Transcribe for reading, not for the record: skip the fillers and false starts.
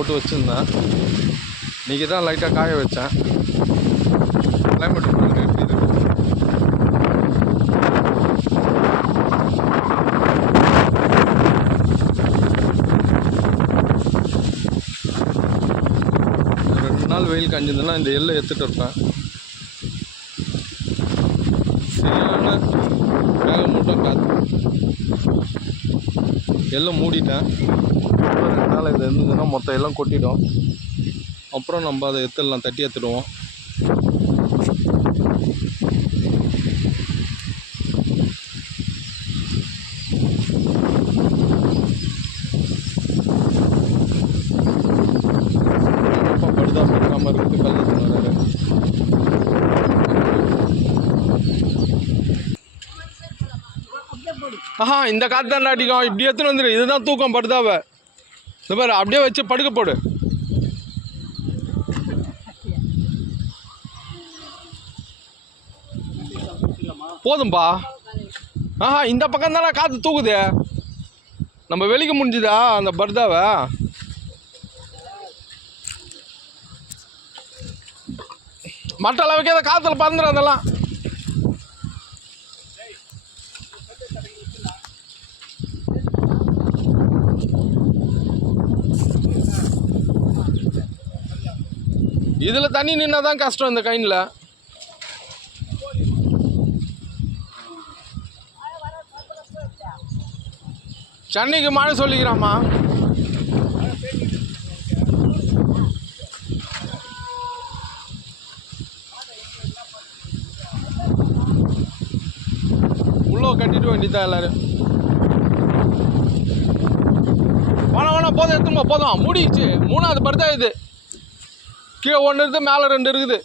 போட்டு வச்சுருந்தேன். இன்றைக்கி தான் லைட்டாக காய வச்சேன். கிளைமேட் பாருங்க எப்படி இருக்கு. நாள் வெயில் காஞ்சிருந்தேன்னா இந்த எள்ளை எடுத்துகிட்டு இருப்பேன். சரியான மேகமூட்டம் காற்று. எல்லாம் மூடிட்டேன். 2 நாள் இது இருந்ததுன்னா மொத்தம் எல்லாம் கொட்டிடும். அப்புறம் நம்ம அதை எடுத்துடலாம், தட்டி எடுத்துடுவோம். படுதா போடாமல் இருக்குது கல்லு. ஆஹா, இந்த காற்று தான் அடிக்கும். இப்படி எடுத்துன்னு வந்துடு. இதுதான் தூக்கம் படுதாவை. இந்த பாரு அப்படியே வச்சு படுக்க போடு. போதும்பா. ஆஹா, இந்த பக்கம் தானே காற்று தூக்குது. நம்ம வெளிக்க முடிஞ்சுதா அந்த பர்தாவை? மற்ற அளவுக்கு அதை காற்றுல பறந்துடும் அதெல்லாம். இதில் தண்ணி நின்னா தான் கஷ்டம் இந்த கைனில். சென்னைக்கு மழை சொல்லிக்கிறாம்மா. உள்ள கட்டிட்டு வேண்டியதான் எல்லாரும். வேணாம் போதும், எடுத்துமா போதும், மூடிச்சு. 3வது பர்தா இது. கீழே 1 இருக்குது, மேலே 2 இருக்குது.